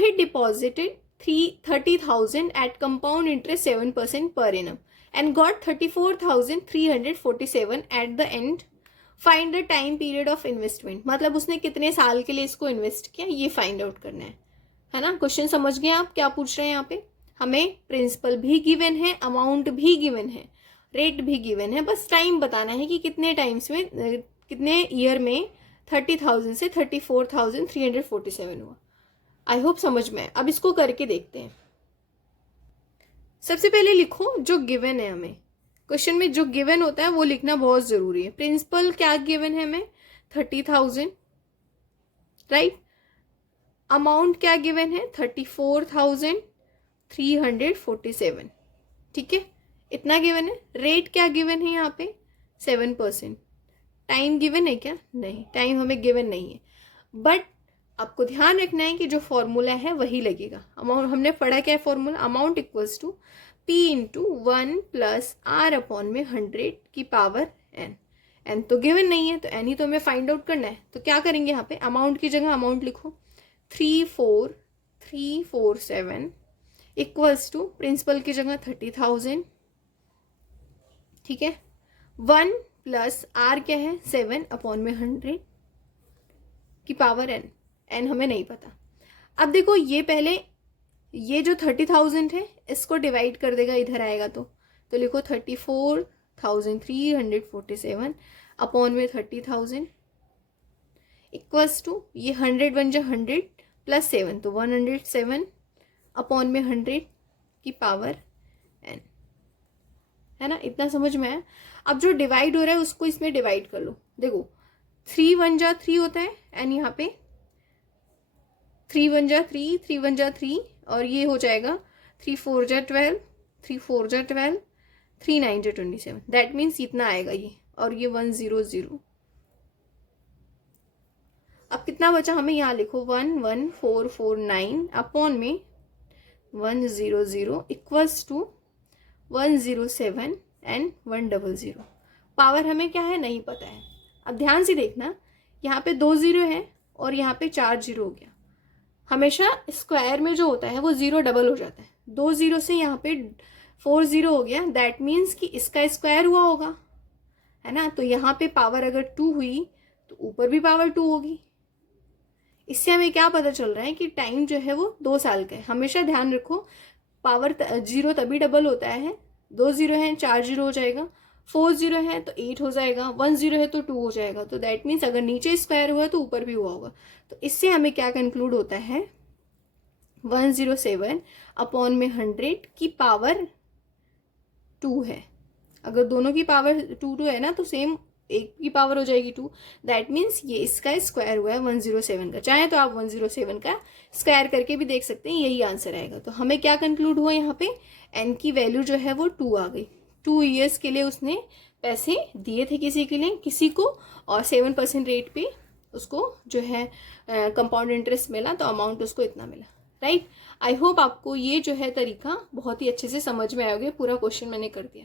Rohit deposited 30,000 at compound interest 7% per annum and got 34,347 at the end. Find the time period of investment. मतलब उसने कितने साल के लिए इसको इन्वेस्ट किया, ये फाइंड आउट करना है ना. क्वेश्चन समझ गए आप क्या पूछ रहे हैं यहाँ पे. हमें प्रिंसिपल भी गिवन है, अमाउंट भी गिवन है, रेट भी गिवन है, बस टाइम बताना है कि कितने टाइम्स में, कितने ईयर में 30,000 से 34,347 हुआ. आई होप समझ में. अब इसको करके देखते हैं. सबसे पहले लिखो जो गिवन है. हमें क्वेश्चन में जो गिवन होता है वो लिखना बहुत जरूरी है. प्रिंसिपल क्या गिवन है हमें, 30,000, राइट. अमाउंट क्या गिवन है, 34,347, ठीक है, इतना गिवन है. रेट क्या गिवन है यहाँ पे, 7%. टाइम गिवन है क्या, नहीं, टाइम हमें गिवन नहीं है. बट आपको ध्यान रखना है कि जो फॉर्मूला है वही लगेगा. अमाउंट हमने पढ़ा क्या है formula, amount equals to P into 1 plus R upon में 100 की पावर n. n तो गिवन नहीं है तो n ही तो हमें फाइंड आउट करना है. तो क्या करेंगे यहाँ पे, अमाउंट की जगह अमाउंट लिखो 34,347 इक्वल्स टू प्रिंसिपल की जगह 30,000, ठीक है. 1 प्लस R क्या है, 7 अपॉन में 100 की पावर n. n हमें नहीं पता. अब देखो ये पहले ये जो 30,000 है इसको डिवाइड कर देगा, इधर आएगा तो लिखो 34,347 अपॉन में 30,000 इक्वल्स टू ये 100 बन जा 100 प्लस 7 तो 107 अपॉन में 100 की पावर n, है ना. इतना समझ में आया. अब जो डिवाइड हो रहा है उसको इसमें डिवाइड कर लो. देखो 3 1 जा 3 होता है एंड यहाँ पे 3 1 जा 3, 3 1 जा 3 और ये हो जाएगा 3 4 जा 12, 3 4 जा 12, 3 9 जा 27. दैट मीन्स इतना आएगा ये, और ये 100. अब कितना बचा हमें, यहाँ लिखो 11449 अपॉन में 100 इक्वल्स टू 107 एंड 100. पावर हमें क्या है, नहीं पता है. अब ध्यान से देखना, यहाँ पे 2 0 है और यहाँ पे 4 0 हो गया. हमेशा स्क्वायर में जो होता है वो 0 डबल हो जाता है. 2 0 से यहाँ पे 4 0 हो गया. दैट मीन्स कि इसका स्क्वायर हुआ होगा, है ना. तो यहाँ पे पावर अगर 2 हुई तो ऊपर भी पावर 2 होगी. इससे हमें क्या पता चल रहा है कि टाइम जो है वो 2 साल का है. हमेशा ध्यान रखो पावर 0 तभी डबल होता है. 2 0 है 4 0 हो जाएगा, 4 0 है तो 8 हो जाएगा, 1 0 है तो 2 हो जाएगा. तो दैट मीन्स अगर नीचे स्क्वायर हुआ तो ऊपर भी हुआ होगा. तो इससे हमें क्या कंक्लूड होता है, 107 अपॉन में 100 की पावर 2 है. अगर दोनों की पावर 2 है ना तो सेम एक की पावर हो जाएगी 2. दैट मीन्स ये इसका स्क्वायर हुआ है 107 का. चाहे तो आप 107 का स्क्वायर करके भी देख सकते हैं, यही आंसर आएगा. तो हमें क्या कंक्लूड हुआ यहाँ पे, n की वैल्यू जो है वो 2 आ गई. 2 ईयर्स के लिए उसने पैसे दिए थे किसी के लिए, किसी को, और 7% रेट पे उसको जो है कंपाउंड इंटरेस्ट मिला, तो अमाउंट उसको इतना मिला, राइट. आई होप आपको ये जो है तरीका बहुत ही अच्छे से समझ में आएगा. पूरा क्वेश्चन मैंने कर दिया.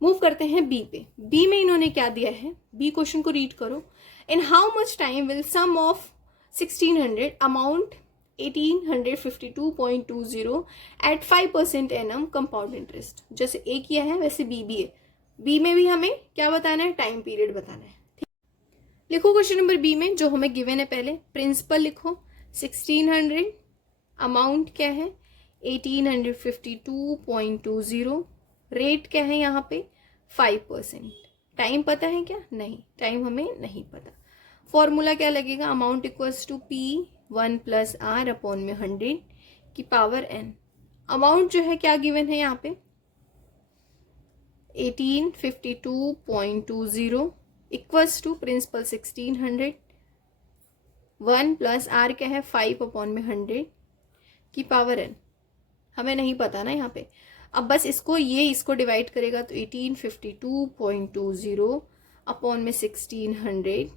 मूव करते हैं बी पे. बी में इन्होंने क्या दिया है, बी क्वेश्चन को रीड करो. In how much time will sum of 1600 amount 1852.20 at 5% annum compound interest. जैसे ए किया है वैसे बी भी है. बी में भी हमें क्या बताना है, टाइम पीरियड बताना है. ठीक, लिखो क्वेश्चन नंबर बी में जो हमें गिवन है. पहले प्रिंसिपल लिखो 1600, अमाउंट क्या है 1852.20, रेट क्या है यहाँ पे 5%. टाइम पता है क्या, नहीं, टाइम हमें नहीं पता. फॉर्मूला क्या लगेगा, amount equals to P 1 plus R upon में 100 की पावर n. अमाउंट जो है क्या गिवन है यहाँ पे 1852.20 equals to principal 1600, 1 plus R क्या है 5 अपॉन में 100 की पावर n. हमें नहीं पता ना यहाँ पे. अब बस इसको डिवाइड करेगा तो 1852.20 अपॉन में 1600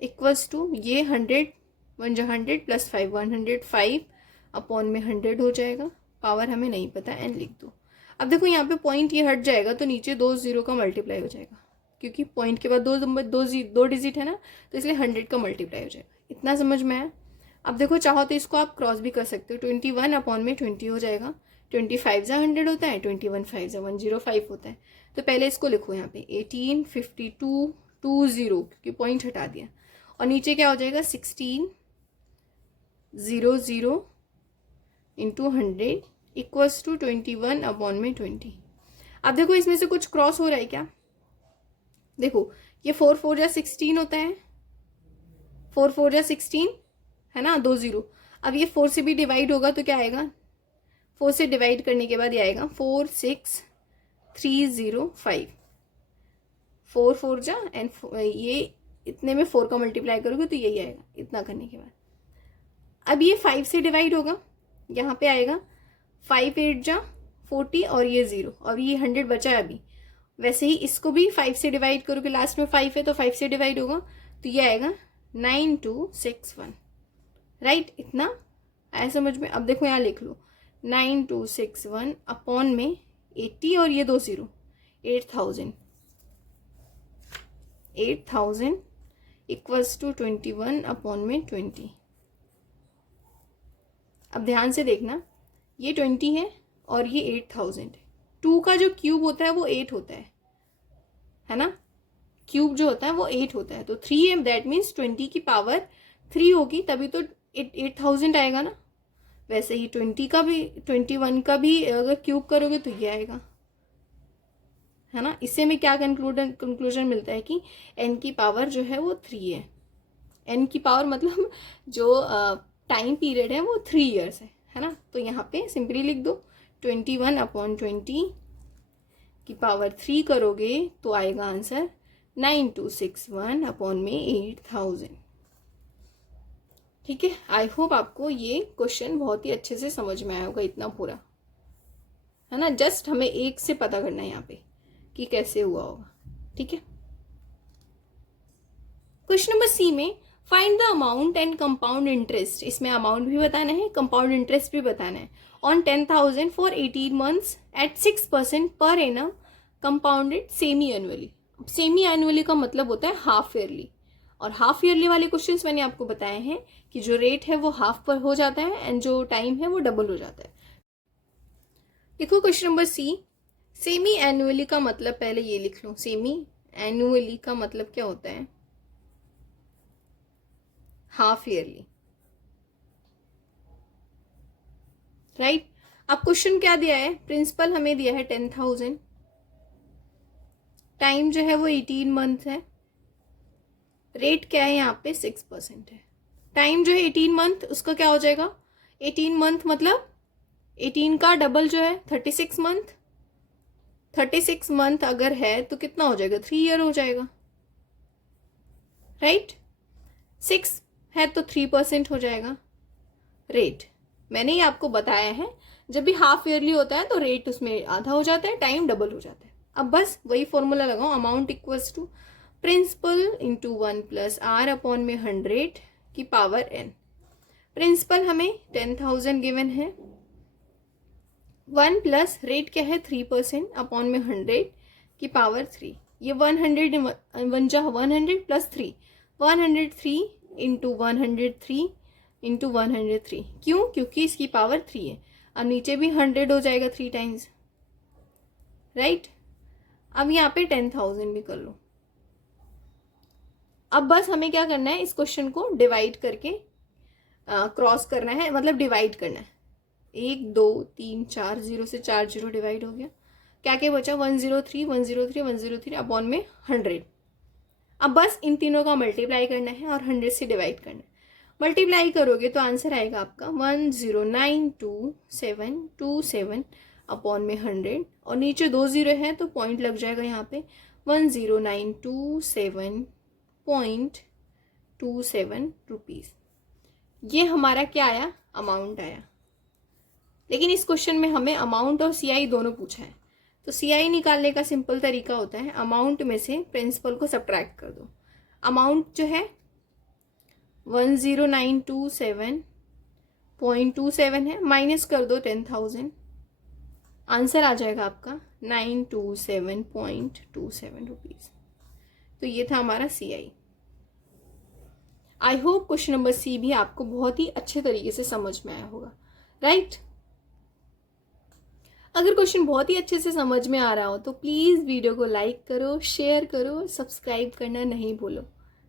इक्वल्स टू ये 100 100 प्लस 5 105 अपॉन में 100 हो जाएगा. पावर हमें नहीं पता, एन लिख दो. अब देखो यहाँ पे पॉइंट ये हट जाएगा तो नीचे 2 0 का मल्टीप्लाई हो जाएगा, क्योंकि पॉइंट के बाद दो डिजिट है ना, तो इसलिए 100 का मल्टीप्लाई हो जाएगा. इतना समझ में आया. अब देखो चाहो तो इसको आप क्रॉस भी कर सकते हो, 21 अपॉन में 20 हो जाएगा, 25 जा 100 होता है, 21 5 जा 105 होता है। तो पहले इसको लिखो यहाँ पे 1852 20 क्योंकि पॉइंट हटा दिया, और नीचे क्या हो जाएगा 1600 इंटू 100 इक्वल्स टू 21 अपॉन में 20। अब देखो इसमें से कुछ क्रॉस हो रहा है क्या, देखो ये 4 4 जा 16 होता है, 4 4 जा 16 है ना, 20। अब ये 4 से भी डिवाइड होगा तो क्या आएगा, 4 से डिवाइड करने के बाद ये आएगा 46305, 4 4 जा एंड ये इतने में 4 का मल्टीप्लाई करोगे तो यही आएगा इतना करने के बाद। अब ये 5 से डिवाइड होगा, यहाँ पे आएगा 5 8 जा 40 और ये 0 और ये 100 बचा है अभी। वैसे ही इसको भी 5 से डिवाइड करोगे, लास्ट में 5 है तो 5 से डिवाइड होगा तो ये आएगा 9261, राइट। इतना आया समझ में। अब देखो यहाँ लिख लो 9261 अपॉन में 80 और ये 2 0 8000 इक्वल्स टू 21 अपॉन में 20। अब ध्यान से देखना, ये 20 है और ये 8000 है। 2 का जो क्यूब होता है वो 8 होता है ना, क्यूब जो होता है वो 8 होता है, तो 3 है, दैट मीन्स 20 की पावर 3 होगी तभी तो 8000 आएगा ना। वैसे ही 20 का भी 21 का भी अगर क्यूब करोगे तो ये आएगा, है ना। इससे में क्या कंक्लूजन मिलता है कि n की पावर जो है वो 3 है। n की पावर मतलब जो टाइम पीरियड है वो 3 ईयर्स है ना। तो यहाँ पे सिंपली लिख दो 21 अपॉन 20 की पावर 3 करोगे तो आएगा आंसर 9261 अपॉन में 8000। ठीक है, आई होप आपको ये क्वेश्चन बहुत ही अच्छे से समझ में आया होगा, इतना पूरा, है ना। जस्ट हमें एक से पता करना है यहाँ पे कि कैसे हुआ होगा। ठीक है, क्वेश्चन नंबर सी में find the amount and compound interest, इसमें अमाउंट भी बताना है, कंपाउंड इंटरेस्ट भी बताना है, ऑन 10,000 फॉर 18 मंथ्स एट 6% पर annum compounded semi annually. Semi annually का मतलब होता है हाफ ईयरली, और हाफ ईयरली वाले क्वेश्चंस मैंने आपको बताए हैं कि जो रेट है वो हाफ पर हो जाता है एंड जो टाइम है वो डबल हो जाता है। देखो question number C, semi annually का मतलब पहले ये लिख लो, सेमी एनुअली का मतलब क्या होता है, हाफ ईयरली, राइट। अब क्वेश्चन क्या दिया है, प्रिंसिपल हमें दिया है 10,000, टाइम जो है वो 18 मंथ है, रेट क्या है यहाँ पे 6% है। टाइम जो है 18 मंथ, उसका क्या हो जाएगा 18 मंथ मतलब 18 का डबल जो है 36 मंथ, 36 मंथ अगर है तो कितना हो जाएगा 3 ईयर हो जाएगा, राइट। 6 है तो 3% हो जाएगा। रेट मैंने ही आपको बताया है, जब भी हाफ ईयरली होता है तो रेट उसमें आधा हो जाता है, टाइम डबल हो जाता है। अब बस वही फॉर्मूला लगाओ, amount equals to principal into 1 plus R upon में 100 की पावर n। प्रिंसिपल हमें 10,000 गिवन है, 1 प्लस रेट क्या है 3% अपॉन में 100 की पावर 3। ये 100 1 जा 100 प्लस 3, 103 इंटू 103 इंटू 103। क्यों, क्योंकि इसकी पावर 3 है, और नीचे भी 100 हो जाएगा 3 टाइम्स, राइट। अब यहाँ पे 10,000 भी कर लो। अब बस हमें क्या करना है, इस क्वेश्चन को डिवाइड करके क्रॉस करना है, मतलब डिवाइड करना है। 1 2 3 4 0 से 4 0 डिवाइड हो गया, क्या क्या बचा 103 103 103 अपॉन में 100। अब बस इन तीनों का मल्टीप्लाई करना है और 100 से डिवाइड करना है। मल्टीप्लाई करोगे तो आंसर आएगा आपका 10922727 अपॉन में 100, और नीचे 2 0 है तो पॉइंट लग जाएगा यहाँ पे 10927.27 रुपीज़। ये हमारा क्या आया, अमाउंट आया। लेकिन इस क्वेश्चन में हमें अमाउंट और सीआई दोनों पूछा है, तो सीआई निकालने का सिंपल तरीका होता है, अमाउंट में से प्रिंसिपल को सब्ट्रैक्ट कर दो। अमाउंट जो है 10927.27 है, माइनस कर दो 10,000, आंसर आ जाएगा आपका 927.27 रुपीज़। तो ये था हमारा CI. I hope question number C भी आपको बहुत ही अच्छे तरीके से समझ में आया होगा, राइट? अगर क्वेश्चन बहुत ही अच्छे से समझ में आ रहा हो तो प्लीज वीडियो को लाइक करो, शेयर करो, सब्सक्राइब करना नहीं भूलो,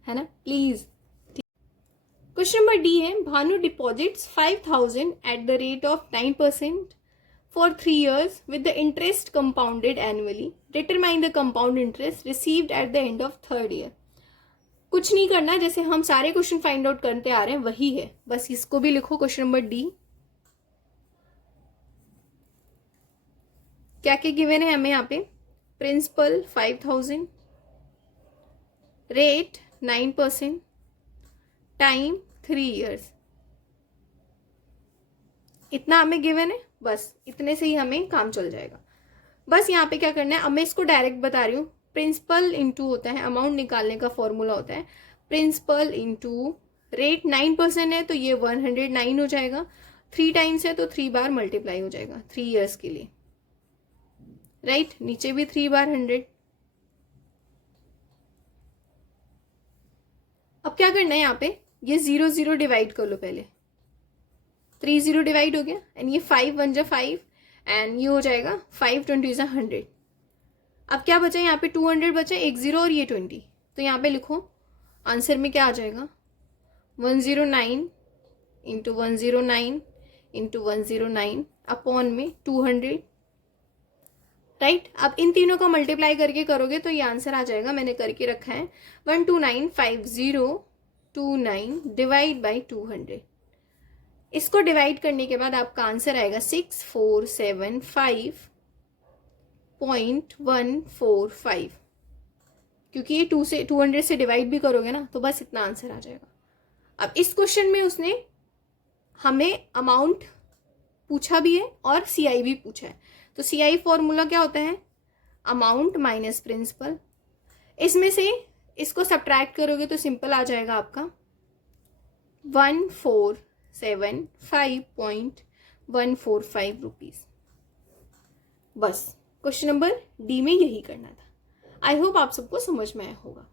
है ना, प्लीज। क्वेश्चन नंबर डी है, Bhanu deposits 5,000 at the rate of 9% for 3 years with the interest compounded annually. Determine the compound interest received at the end of 3rd year. कुछ नहीं करना, जैसे हम सारे क्वेश्चन फाइंड आउट करते आ रहे हैं वही है, बस इसको भी लिखो। क्वेश्चन नंबर डी क्या क्या गिवन है हमें यहाँ पे? प्रिंसिपल 5,000, रेट 9%, टाइम 3 years, इतना हमें गिवन है। बस इतने से ही हमें काम चल जाएगा। बस यहाँ पे क्या करना है, अब मैं इसको डायरेक्ट बता रही हूँ। प्रिंसिपल इंटू होता है, अमाउंट निकालने का फॉर्मूला होता है प्रिंसिपल इंटू रेट 9% है तो ये 109 हो जाएगा। 3 टाइम्स है तो 3 बार मल्टीप्लाई हो जाएगा 3 years के लिए, राइट? नीचे भी 3 बार 100। अब क्या करना है यहाँ पे, ये 0 0 डिवाइड कर लो पहले। 3 0 डिवाइड हो गया, एंड ये 5 1 जा 5, एंड ये हो जाएगा 5 20 जा 100। अब क्या बचा यहाँ पे, 200 बचा, एक 0 और ये 20, तो यहाँ पे लिखो आंसर में क्या आ जाएगा, 109 इंटू 109 इंटू 109 अपॉन में 200, राइट? अब इन तीनों का मल्टीप्लाई करके करोगे तो ये आंसर आ जाएगा, मैंने करके रखा है 1295029 डिवाइड बाई 200। इसको डिवाइड करने के बाद आपका आंसर आएगा 6475.145, क्योंकि ये 200 से डिवाइड भी करोगे ना तो बस इतना आंसर आ जाएगा। अब इस क्वेश्चन में उसने हमें अमाउंट पूछा भी है और सीआई भी पूछा है, तो सीआई फॉर्मूला क्या होता है, अमाउंट माइनस प्रिंसिपल। इसमें से इसको सब्ट्रैक्ट करोगे तो सिंपल आ जाएगा आपका 1,475.145 रुपीज। बस क्वेश्चन नंबर डी में यही करना था। आई होप आप सबको समझ में आया होगा।